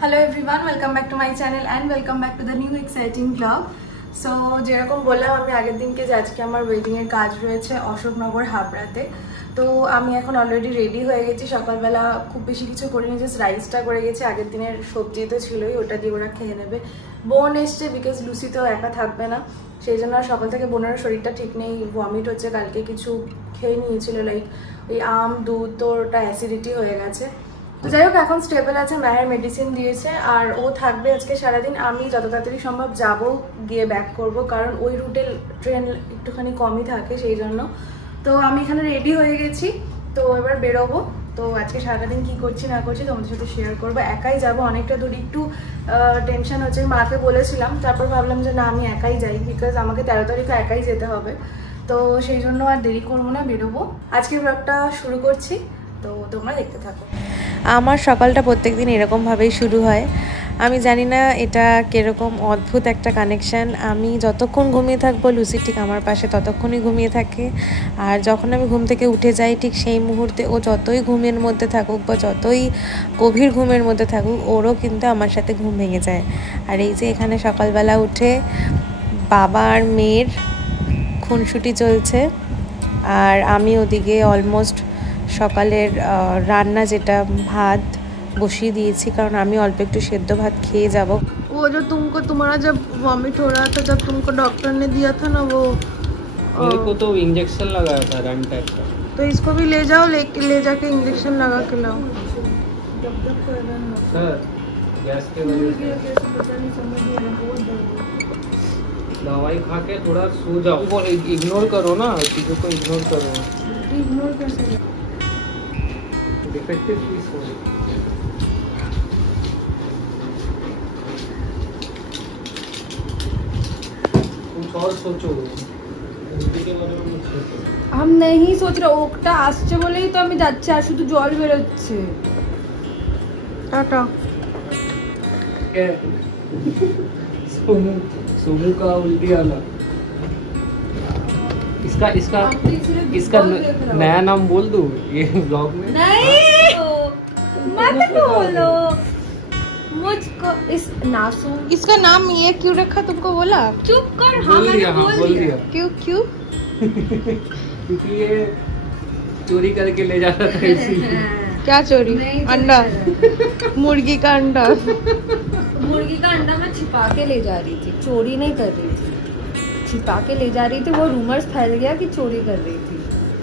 Hello everyone, welcome back to my channel and welcome back to the new exciting vlog. So যেরকম বললাম আমি আগের দিনকে যে আজকে আমার ওয়েডিং এর কাজ রয়েছে অশোকনগর হাবড়াতে। তো আমি এখন অলরেডি রেডি হয়ে গেছি। সকালবেলা খুব বেশি কিছু করিনি, জাস্ট রাইসটা করে গেছি। আগের দিনের সবজি তো ছিলই, ওটা দিয়ে ওরা খেয়ে নেবে। বোন এসছে বিকজ লুসি তো একা থাকবে না, সেই জন্য সকাল থেকে বোনের শরীরটা ঠিক নেই, ভমিট হচ্ছে। কালকে কিছু খেয়ে নিয়েছিল লাইক ওই আম দুধ, তো ওটা অ্যাসিডিটি হয়ে গেছে। তো যাই হোক এখন স্টেবল আছে, মায়ের মেডিসিন দিয়েছে আর ও থাকবে আজকে সারাদিন। আমি যত তাড়াতাড়ি সম্ভব যাব, গিয়ে ব্যাক করব, কারণ ওই রুটে ট্রেন একটুখানি কমই থাকে সেই জন্য। তো আমি এখানে রেডি হয়ে গেছি, তো এবার বেরোবো। তো আজকে সারাদিন কি করছি না করছি তোমাদের সাথে শেয়ার করবো। একাই যাব, অনেকটা দূর, একটু টেনশন হচ্ছে। মাকে বলেছিলাম, তারপর ভাবলাম যে না আমি একাই যাই, বিকজ আমাকে 13 তারিখে একাই যেতে হবে। তো সেই জন্য আর দেরি করবো না, বেরোবো। আজকের ব্লগটা শুরু করছি, তো তোমরা দেখতে থাকো। আমার সকালটা প্রত্যেকদিন এরকমভাবেই শুরু হয়। আমি জানি না এটা কীরকম অদ্ভুত একটা কানেকশান। আমি যতক্ষণ ঘুমিয়ে থাকবো লুসি ঠিক আমার পাশে ততক্ষণই ঘুমিয়ে থাকে, আর যখন আমি ঘুম থেকে উঠে যাই ঠিক সেই মুহূর্তে ও যতই ঘুমের মধ্যে থাকুক বা যতই গভীর ঘুমের মধ্যে থাকুক, ওরও কিন্তু আমার সাথে ঘুম ভেঙে যায়। আর এই যে এখানে সকালবেলা উঠে বাবা আর মেয়ের খুনসুটি চলছে, আর আমি ওদিকে অলমোস্ট সকালের রান্না যেটা ভাত বসিয়ে দিয়েছি, কারণ আমি অল্প একটু সেদ্ধ ভাত খেয়ে যাব। वो जो तुमको तुम्हारा जब वॉमिट हो रहा था, जब तुमको डॉक्टर ने दिया था ना वो, मेरे को तो इंजेक्शन लगाया था रन टाइप का। तो इसको भी ले जाओ, ले जाके इंजेक्शन लगा के लाओ। सर गैस के वजह से दवाई खा के थोड़ा सो जाओ। वो इग्नोर करो ना, चीज़ों को इग्नोर करो। इग्नोर कैसे? डिफेक्टिव पीस हो। कुछ और सोचो, हिंदी के बारे में मत सोचो। हम नहीं सोच रहे, ওটা আসছে বলেই তো আমি যাচ্ছি, আর শুধু জল বের হচ্ছে। টাটা। क्या सोमू सोमू का उल्टी आना। इसका इसका इसका नया नाम बोल दूं ये ब्लॉग में? नहीं मत बोलो मुझको। इस नासुम इसका नाम ये क्यों रखा, तुमको बोला? चुप कर। हाँ मैंने बोल दिया। क्यों क्यों? क्योंकि ये चोरी करके ले जाता था इसीलिए। क्या चोरी? अंडा, मुर्गी का अंडा। मुर्गी का अंडा मैं छिपा के ले जा रही थी, चोरी नहीं कर रही थी, छिपा के ले जा रही थी। वो रूमर्स फैल गया कि चोरी कर रही थी,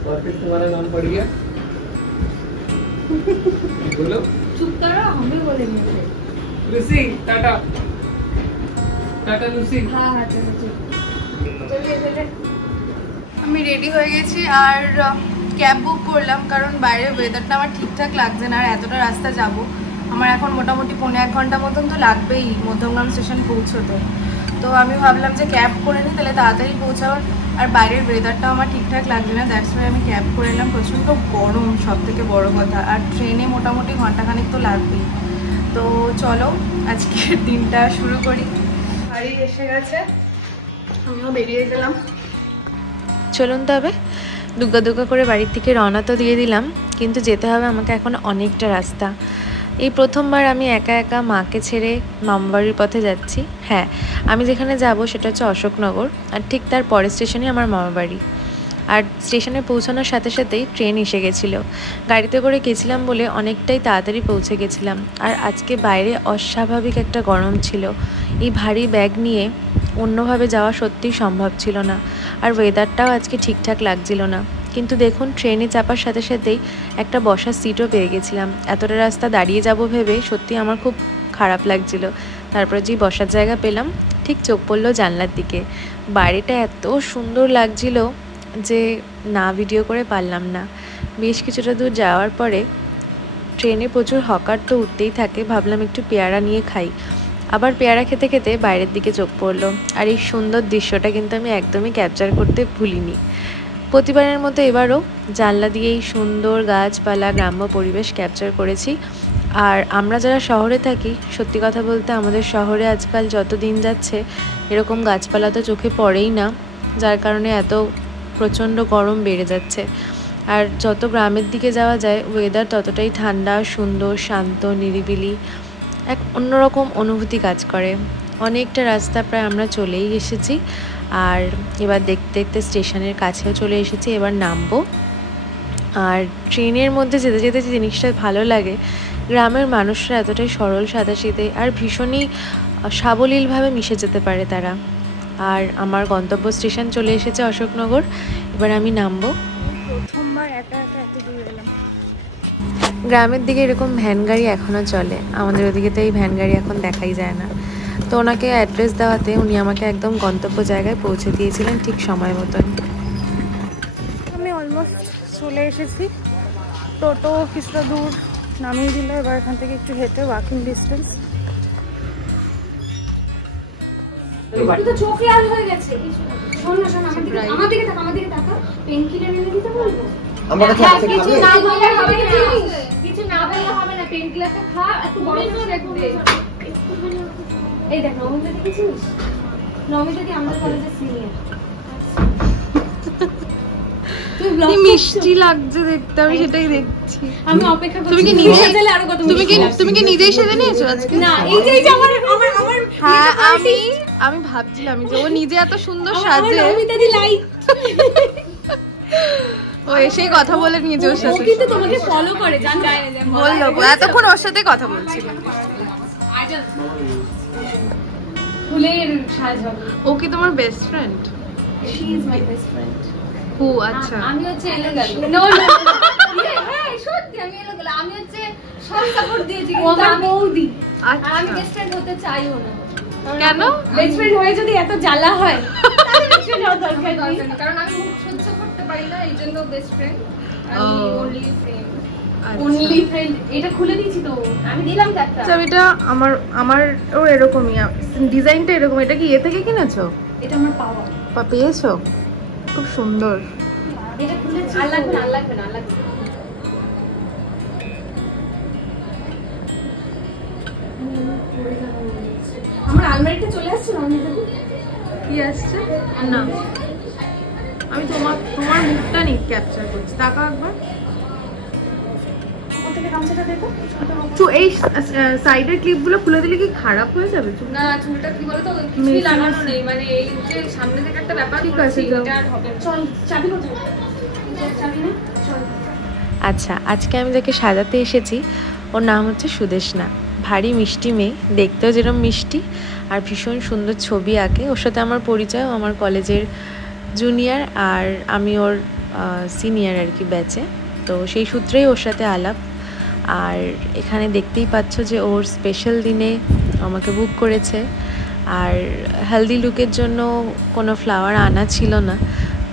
और फिर तुम्हारा नाम पड़ गया। बोलो। चुप करो, हम भी बोलेंगे फिर। लूसी टाटा। टाटा लूसी। हाँ हाँ चलो চলিয়ে চলে আমি রেডি হয়ে গেছি আর ক্যাব বুক করলাম, কারণ বাইরের ওয়েদারটা আমার ঠিকঠাক লাগছে না। আর এতটা রাস্তা যাব, আমার এখন মোটামুটি 1.5 ঘন্টা মতন তো লাগবেই মধ্যমগ্রাম স্টেশন পৌঁছতে। তো আমি ভাবলাম যে ক্যাব করে নিই, তাহলে তাড়াতাড়ি পৌঁছাবার। আর বাইরের ওয়েদারটাও আমার ঠিকঠাক লাগছে না, দ্যাটস ওয়াই আমি ক্যাব করে নিলাম। প্রচণ্ড গরম, সব থেকে বড় কথা। আর ট্রেনে মোটামুটি ঘন্টাখানেক তো লাগবেই। তো চলো আজকের দিনটা শুরু করি। বাড়ি এসে গেছে, আমিও বেরিয়ে গেলাম। চলুন তবে দুগ্গা দুগ্গা করে বাড়ির থেকে রওনা তো দিয়ে দিলাম, কিন্তু যেতে হবে আমাকে এখন অনেকটা রাস্তা। এই প্রথমবার আমি একা একা মাকে ছেড়ে মামাবাড়ির পথে যাচ্ছি। হ্যাঁ, আমি যেখানে যাব সেটা হচ্ছে অশোকনগর, আর ঠিক তার পরের স্টেশনে আমার মামাবাড়ি। আর স্টেশনে পৌঁছানোর সাথে সাথেই ট্রেন এসে গেছিলো। গাড়িতে করে গেছিলাম বলে অনেকটাই তাড়াতাড়ি পৌঁছে গেছিলাম। আর আজকে বাইরে অস্বাভাবিক একটা গরম ছিল, এই ভারী ব্যাগ নিয়ে অন্যভাবে যাওয়া সত্যিই সম্ভব ছিল না। আর ওয়েদারটাও আজকে ঠিকঠাক লাগছিল না। কিন্তু দেখুন, ট্রেনে চাপার সাথে সাথেই একটা বসার সিটও পেয়ে গেছিলাম। এতটা রাস্তা দাঁড়িয়ে যাব ভেবে সত্যি আমার খুব খারাপ লাগছিল। তারপর যে বসার জায়গা পেলাম, ঠিক চোখ পড়লো জানলার দিকে। বাইরেটা এত সুন্দর লাগছিল যে না ভিডিও করে পারলাম না। বেশ কিছুটা দূর যাওয়ার পরে ট্রেনে প্রচুর হকার তো উঠতেই থাকে, ভাবলাম একটু পেয়ারা নিয়ে খাই। আবার পেয়ারা খেতে খেতে বাইরের দিকে চোখ পড়লো, আর এই সুন্দর দৃশ্যটা কিন্তু আমি একদমই ক্যাপচার করতে ভুলিনি। প্রতিবারের মতো এবারও জানলা দিয়ে এই সুন্দর গাছপালা, গ্রাম্য পরিবেশ ক্যাপচার করেছি। আর আমরা যারা শহরে থাকি, সত্যি কথা বলতে আমাদের শহরে আজকাল যত দিন যাচ্ছে এরকম গাছপালা তো চোখে পড়েই না, যার কারণে এত প্রচণ্ড গরম বেড়ে যাচ্ছে। আর যত গ্রামের দিকে যাওয়া যায় ওয়েদার ততটাই ঠান্ডা, সুন্দর, শান্ত, নিরিবিলি। এক অন্যরকম অনুভূতি কাজ করে। অনেকটা রাস্তা প্রায় আমরা চলেই এসেছি, আর এবার দেখতে দেখতে স্টেশনের কাছেও চলে এসেছি। এবার নামবো। আর ট্রেনের মধ্যে যেতে যেতে যে জিনিসটা ভালো লাগে, গ্রামের মানুষরা এতটাই সরল সাদাসিধে আর ভীষণই সাবলীলভাবে মিশে যেতে পারে তারা। আর আমার গন্তব্য স্টেশন চলে এসেছে অশোকনগর। এবার আমি নামবো। প্রথমবার একা একা এত দূর এলাম। গ্রামের দিকে এরকম ভ্যান গাড়ি এখনও চলে, আমাদের ওদিকে তো এই ভ্যান গাড়ি এখন দেখাই যায় না। তো ওনাকে অ্যাড্রেস দেওয়াতে উনি আমাকে একদম গন্তব্য জায়গায় পৌঁছে দিয়েছিলেন ঠিক সময় মতন। আমি অলমোস্ট চলে এসেছি। টোটো কিছুটা দূর নামিয়ে দিল, এবার এখান থেকে একটু হেঁটে ওয়াকিং ডিস্টেন্স। চোখ লাল হয়ে গেছে। শোন না, শোন, আমার দিকে তাকা, আমার দিকে তাকা। পেন কিলার এনে দিতে বলবো? আমার কাছে আছে, কিছু না বললে হবে না, কিছু না বললে হবে না। পেন কিলারটা খা, একটু বড় করে রাখ দে। এই দেখ, নমিতা দেখেছিস? নমিতা দি আমাদের কলেজের সিনিয়র। তুই মিষ্টি লাগছে দেখতে, আমি সেটাই দেখছি। আমি অপেক্ষা করছি। তুমি কি নিজে সাজালে আরো কত তুমি কি নিজেই সেজে নিয়েছো আজকে? না, এই যে আমার হ্যাঁ, আমি ভাবছিলাম যে ও নিজে এত সুন্দর সাজে। নমিতা দি লাইক। ও এসেই কথা বলে নিয়েছে ওর সাথে। কিন্তু তোমাকে ফলো করে, জানো? বললো এতক্ষণ ওর সাথে কথা বলছিল। ফুলের সাজ হবে। ও কি তোমার best friend? She is my best friend. হু? আচ্ছা, আমি হচ্ছে এলো গেল। নো নো, হ্যাঁ সত্যি আমি এলো গেল। আমি হচ্ছে সব সাপোর্ট দিয়েছি, কিন্তু আমি বৌদি। আর আমি বেস্ট ফ্রেন্ড হতে চাইও না। কেন? বেস্ট ফ্রেন্ড হয়ে যদি এত জ্বালা হয় তাহলে বেস্ট ফ্রেন্ড হওয়া দরকার নেই। কারণ আমি মুখ সহ্য করতে পারি না, এইজন্য বেস্ট ফ্রেন্ড। আমি অনলি ফ্রেন্ড। Only friend. এটা খুলে দিয়েছি তো আমি, দিলাম তো একটা। চাবিটা আমার ওর এরকমই, ডিজাইনটা এরকম। এটা কি থেকে কিনেছো? এটা আমার পাওয়া। পেয়েছো? খুব সুন্দর। এটা খুলেছি। আর লাগবে না, আর লাগবে না, আর লাগবে না। আমার আলমারিটা চলে আসছে না? কি আসছে? না, আমি তোমার মুখটা নি ক্যাপচার করছি। তাকা একবার। থেকে গামছাটা দেখো। এই সাইডের ক্লিপগুলো খুলে দিলে কি খারাপ হয়ে যাবে? না, চুলটা কি বলতো, কিছুই লাগানো নেই, মানে এই যে সামনে থেকে একটা ব্যাপার করেছি, এটা আর হবে। চল, চাবি কোথায়? চাবি না, চল। আচ্ছা, আজকে আমি যাকে সাজাতে এসেছি ওর নাম হচ্ছে সুদেশনা। ভারী মিষ্টি মেয়ে, দেখতেও যেরকম মিষ্টি আর ভীষণ সুন্দর ছবি আঁকে। ওর সাথে আমার পরিচয়, আমার কলেজের জুনিয়র আর আমি ওর সিনিয়র আর কি ব্যাচে। তো সেই সূত্রেই ওর সাথে আলাপ। আর এখানে দেখতেই পাচ্ছ যে ওর স্পেশাল দিনে আমাকে বুক করেছে। আর হেলদি লুকের জন্য কোনো ফ্লাওয়ার আনা ছিল না,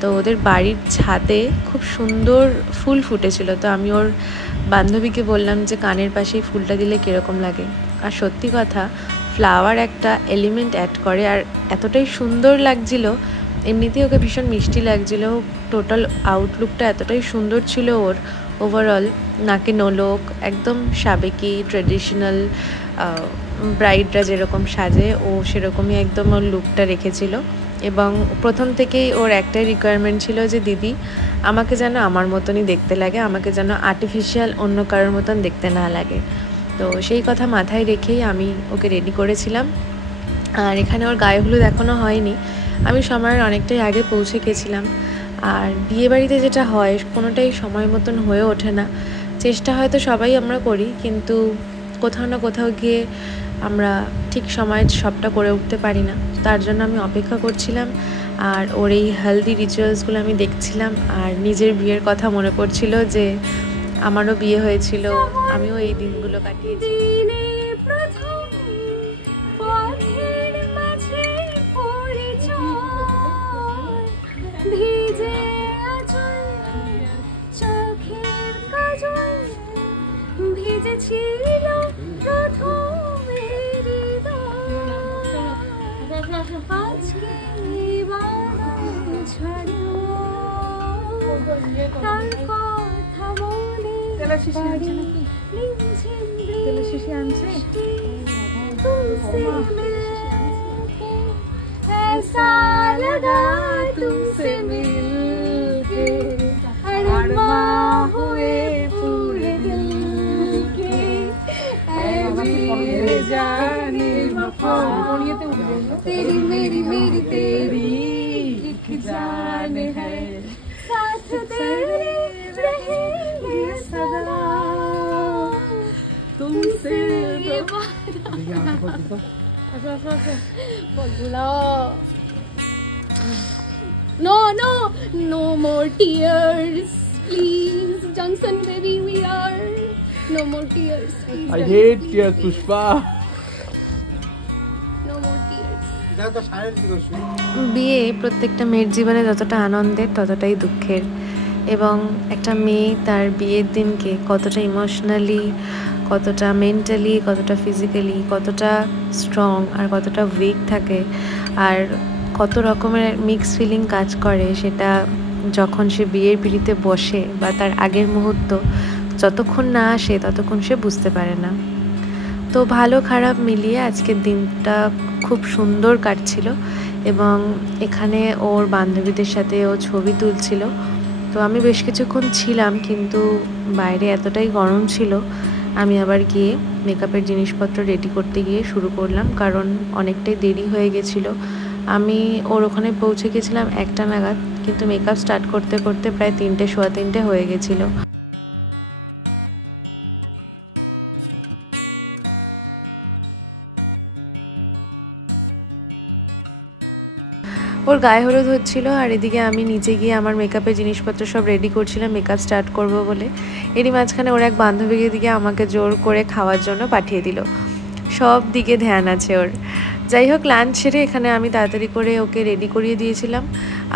তো ওদের বাড়ির ছাদে খুব সুন্দর ফুল ফুটেছিল। তো আমি ওর বান্ধবীকে বললাম যে কানের পাশে ফুলটা দিলে কীরকম লাগে। আর সত্যি কথা, ফ্লাওয়ার একটা এলিমেন্ট অ্যাড করে, আর এতটাই সুন্দর লাগছিল। এমনিতেই ওকে ভীষণ মিষ্টি লাগছিল। টোটাল আউটলুকটা এতটাই সুন্দর ছিল ওর। ওভারঅল নাকে নোলক, একদম সাবেকি ট্রেডিশনাল ব্রাইডরা যেরকম সাজে ও সেরকমই একদম ওর লুকটা রেখেছিল। এবং প্রথম থেকেই ওর একটাই রিকোয়ারমেন্ট ছিল যে দিদি আমাকে যেন আমার মতনই দেখতে লাগে, আমাকে যেন আর্টিফিশিয়াল অন্য কারোর মতন দেখতে না লাগে। তো সেই কথা মাথায় রেখেই আমি ওকে রেডি করেছিলাম। আর এখানে ওর গায়ে হলুদ এখনও হয়নি, আমি সময়ের অনেকটাই আগে পৌঁছে গেছিলাম। আর বিয়েবাড়িতে যেটা হয় কোনোটাই সময় মতন হয়ে ওঠে না। চেষ্টা হয়তো সবাই আমরা করি, কিন্তু কোথাও না কোথাও গিয়ে আমরা ঠিক সময়ে সবটা করে উঠতে পারি না। তার জন্য আমি অপেক্ষা করছিলাম আর ওর এই হেলদি রিচুয়ালসগুলো আমি দেখছিলাম। আর নিজের বিয়ের কথা মনে পড়ছিল যে আমারও বিয়ে হয়েছিল, আমিও এই দিনগুলো কাটিয়েছি। ভিজেছিল প্রথমের আজকে তার কথা মনে শিশি আনছে। ऐसा लगा तुमसे मिलके अरमा हुए पूरे दिल के तेरी मेरी मेरी तेरी एक जान है साथ तेरे रहेंगे सदा तुमसे No, no, no more tears, please, Johnson baby, we are no more tears. Please, I hate tears, Pushpa. no more tears. বিয়ে প্রত্যেকটা মেয়ের জীবনে যতটা আনন্দের ততটাই দুঃখের, এবং একটা মেয়ে তার বিয়ের দিনকে কতটা ইমোশনালি, কতটা মেন্টালি, কতটা ফিজিক্যালি, কতটা স্ট্রং আর কতটা উইক থাকে, আর কত রকমের মিক্স ফিলিং কাজ করে, সেটা যখন সে বিয়ের পিঁড়িতে বসে বা তার আগের মুহূর্ত যতক্ষণ না আসে ততক্ষণ সে বুঝতে পারে না। তো ভালো খারাপ মিলিয়ে আজকের দিনটা খুব সুন্দর কাটছিল, এবং এখানে ওর বান্ধবীদের সাথে ও ছবি তুলছিল। তো আমি বেশ কিছুক্ষণ ছিলাম, কিন্তু বাইরে এতটাই গরম ছিল, আমি আবার গিয়ে মেকআপের জিনিসপত্র রেডি করতে গিয়ে শুরু করলাম, কারণ অনেকটাই দেরি হয়ে গেছিলো। আমি ওর ওখানে পৌঁছে গেছিলাম 1টা নাগাদ, কিন্তু মেকআপ স্টার্ট করতে করতে প্রায় 3টে, সোয়া 3টে হয়ে গেছিলো। ওর গায়ে হলুদ হচ্ছিল, আর এদিকে আমি নিচে গিয়ে আমার মেকআপের জিনিসপত্র সব রেডি করছিলাম মেকআপ স্টার্ট করব বলে। এরই মাঝখানে ওর এক বান্ধবীকে দিকে আমাকে জোর করে খাওয়ার জন্য পাঠিয়ে দিল। সব দিকে ধ্যান আছে ওর। যাই হোক, লাঞ্চ সেরে এখানে আমি তাড়াতাড়ি করে ওকে রেডি করিয়ে দিয়েছিলাম।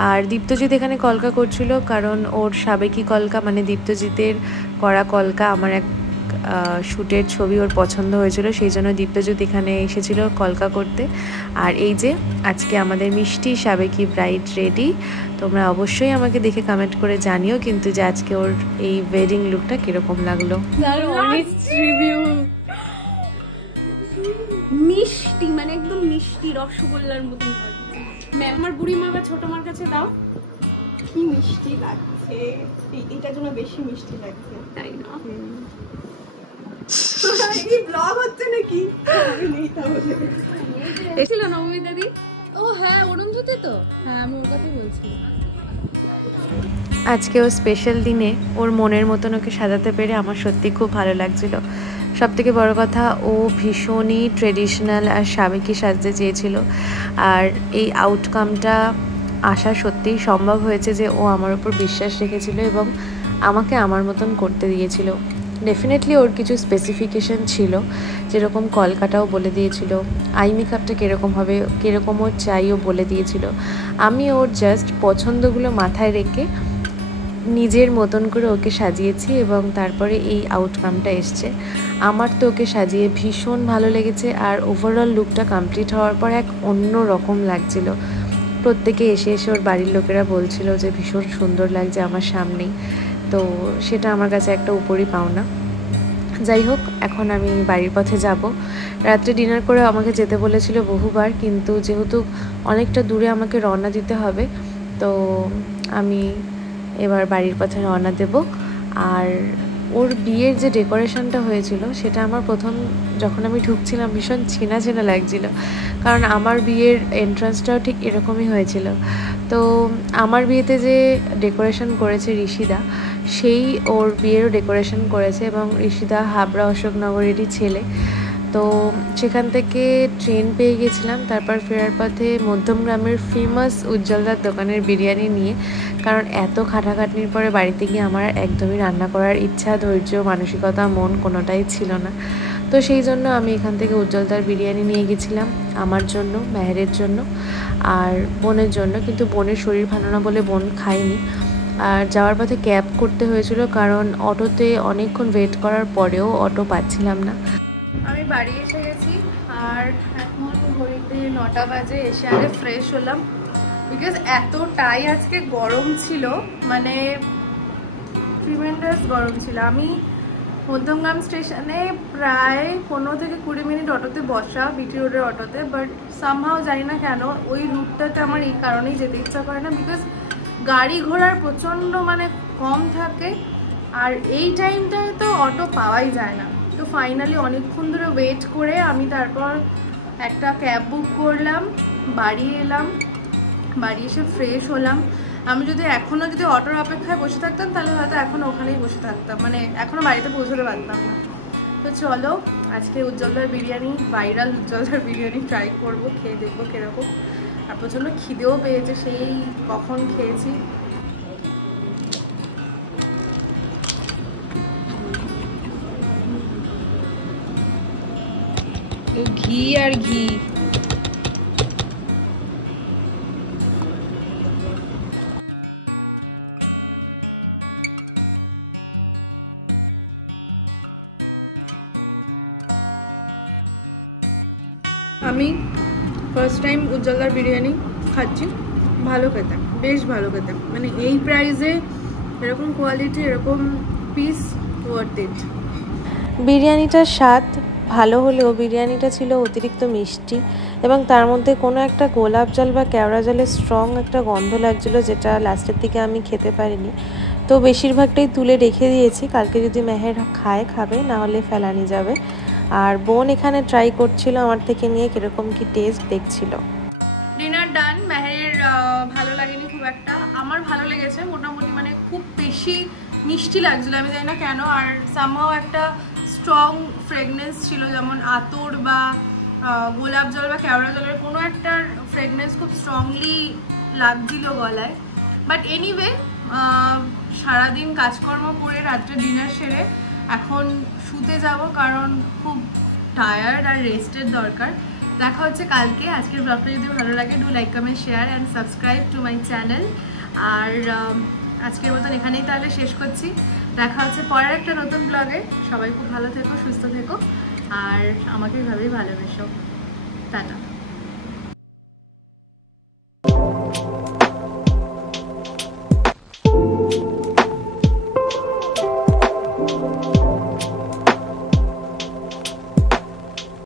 আর দীপ্তজিৎ এখানে কলকা করছিল, কারণ ওর সাবেকি কলকা মানে দীপ্তজিতের করা কলকা আমার এক শ্যুটের ছবি ওর পছন্দ হয়েছিল, সেই জন্য দীপ্তজিৎ এখানে এসেছিল কলকা করতে। আর এই যে আজকে আমাদের মিষ্টি সাবেকি ব্রাইড রেডি। তোমরা অবশ্যই আমাকে দেখে কমেন্ট করে জানিও কিন্তু যে আজকে ওর এই ওয়েডিং লুকটা কিরকম লাগলো। মিষ্টি মানে একদম মিষ্টি রসগোল্লার মতন লাগছে। ম্যাম আমার বুড়ি মা বা ছোট মার কাছে দাও। কি মিষ্টি লাগছে, এটার জন্য বেশি মিষ্টি লাগছে, তাই না? এই ব্লগ হচ্ছে নাকি? আমি নেই তাহলে। এসেছিল নবমী দাদি? ও হ্যাঁ, অরুন্ধতে তো। হ্যাঁ, আমি ওর কথাই বলছি। আজকে ও স্পেশাল দিনে ওর মনের মতন ওকে সাজাতে পেরে আমার সত্যি খুব ভালো লাগছিল। সবথেকে বড় কথা, ও ভীষণই ট্রেডিশনাল আর সাবেকি সাজতে চেয়েছিল, আর এই আউটকামটা আসা সত্যিই সম্ভব হয়েছে যে ও আমার উপর বিশ্বাস রেখেছিল এবং আমাকে আমার মতন করতে দিয়েছিল। ডেফিনেটলি ওর কিছু স্পেসিফিকেশন ছিল, যেরকম কলকাটাও বলে দিয়েছিল, আই মেকআপটা কীরকম হবে, কীরকম ওর চাইও বলে দিয়েছিল। আমি ওর জাস্ট পছন্দগুলো মাথায় রেখে নিজের মতন করে ওকে সাজিয়েছি এবং তারপরে এই আউটকামটা এসছে। আমার তো ওকে সাজিয়ে ভীষণ ভালো লেগেছে, আর ওভারঅল লুকটা কমপ্লিট হওয়ার পর এক অন্য রকম লাগছিল। প্রত্যেকে এসে এসে ওর বাড়ির লোকেরা বলছিল যে ভীষণ সুন্দর লাগছে আমার সামনেই, তো সেটা আমার কাছে একটা উপরই পাওনা। যাই হোক, এখন আমি বাড়ির পথে যাব। রাত্রে ডিনার করে আমাকে যেতে বলেছিল বহুবার, কিন্তু যেহেতু অনেকটা দূরে আমাকে রওনা দিতে হবে, তো আমি এবার বাড়ির পথে রওনা দেব। আর ওর বিয়ের যে ডেকোরেশনটা হয়েছিল সেটা আমার প্রথম যখন আমি ঢুকছিলাম ভীষণ চেনা চেনা লাগছিল, কারণ আমার বিয়ের এন্ট্রান্সটাও ঠিক এরকমই হয়েছিল। তো আমার বিয়েতে যে ডেকোরেশন করেছে ঋষিদা, সেই ওর বিয়েরও ডেকোরেশন করেছে, এবং ঋষিদা হাবড়া অশোকনগরেরই ছেলে। তো সেখান থেকে ট্রেন পেয়ে গেছিলাম, তারপর ফেরার পথে মধ্যমগ্রামের ফেমাস উজ্জ্বলদার দোকানের বিরিয়ানি নিয়ে, কারণ এত খাটাখাটনির পরে বাড়িতে গিয়ে আমার একদমই রান্না করার ইচ্ছা, ধৈর্য, মানসিকতা, মন কোনোটাই ছিল না। তো সেই জন্য আমি এখান থেকে উজ্জ্বলদার বিরিয়ানি নিয়ে গেছিলাম আমার জন্য, মেহেরের জন্য আর বোনের জন্য, কিন্তু বোনের শরীর ভালো না বলে বোন খায়নি। আর যাওয়ার পথে ক্যাব করতে হয়েছিল, কারণ অটোতে অনেকক্ষণ ওয়েট করার পরেও অটো পাচ্ছিলাম না। আমি বাড়ি এসে গেছি, আর এখন ঘড়িতে 9টা বাজে। এসে আগে ফ্রেশ হলাম, বিকজ এতটাই আজকে গরম ছিল, মানে ট্রিমেন্ডাস গরম ছিল। আমি মধ্যমগ্রাম স্টেশনে প্রায় 15 থেকে 20 মিনিট অটোতে বসা, বিটি রোডের অটোতে, বাট সামহাও জানি না কেন ওই রুটটাতে আমার এই কারণেই যেতে ইচ্ছা করে না, বিকজ গাড়ি ঘোড়ার প্রচণ্ড মানে কম থাকে, আর এই টাইমটায় তো অটো পাওয়াই যায় না। তো ফাইনালি অনেকক্ষণ ধরে ওয়েট করে আমি তারপর একটা ক্যাব বুক করলাম, বাড়ি এলাম, বাড়ি এসে ফ্রেশ হলাম। আমি যদি এখনও যদি অটোর অপেক্ষায় বসে থাকতাম তাহলে হয়তো এখনও ওখানেই বসে থাকতাম, মানে এখনও বাড়িতে পৌঁছতে পারতাম না। তো চলো আজকে উজ্জ্বলদার বিরিয়ানি, ভাইরাল উজ্জ্বলদার বিরিয়ানি ট্রাই করবো, খেয়ে দেখবো কীরকম। আর প্রচণ্ড খিদেও পেয়েছে, সেই কখন খেয়েছি। ঘি আর ঘি। আমি ফার্স্ট টাইম উজ্জ্বলদার বিরিয়ানি খাচ্ছি, ভালো খেতে, বেশ ভালো খেতে, মানে এই প্রাইসে এরকম কোয়ালিটি, এরকম পিস, ওয়ার্থ ইট। বিরিয়ানিটার স্বাদ ভালো হলেও বিরিয়ানিটা ছিল অতিরিক্ত মিষ্টি এবং তার মধ্যে কোনো একটা গোলাপ জল বা কেওড়া জলের স্ট্রং একটা গন্ধ লাগছিলো, যেটা লাস্টের দিকে আমি খেতে পারিনি। তো বেশিরভাগটাই তুলে রেখে দিয়েছি, কালকে যদি মেহের খাবে, না হলে ফেলানি যাবে। আর বোন এখানে ট্রাই করছিল আমার থেকে নিয়ে কীরকম কি টেস্ট দেখছিল। ডিনার ডান। মেহের ভালো লাগেনি খুব একটা, আমার ভালো লেগেছে মোটামুটি, মানে খুব বেশি মিষ্টি লাগছিলো, আমি জানি না কেন। আর সামহাও একটা স্ট্রং ফ্রেগনেন্স ছিল, যেমন আতর বা গোলাপ জল বা কেওড়া জলের কোনো একটা ফ্রেগনেন্স খুব স্ট্রংলি লাগছিল গলায়। বাট এনিওয়ে, সারাদিন কাজকর্ম করে রাত্রে ডিনার সেরে এখন শুতে যাব, কারণ খুব টায়ার্ড আর রেস্টের দরকার। দেখা হচ্ছে কালকে। আজকের ব্লগটা যদি ভালো লাগে, do like, comment, share and subscribe to my channel. আর আজকের মতন এখানেই তাহলে শেষ করছি। দেখা হচ্ছে পরের একটা নতুন ব্লগে। সবাই খুব ভালো থেকো, সুস্থ থেকো, আর আমাকে এভাবেই ভালোবেসো। টাটা।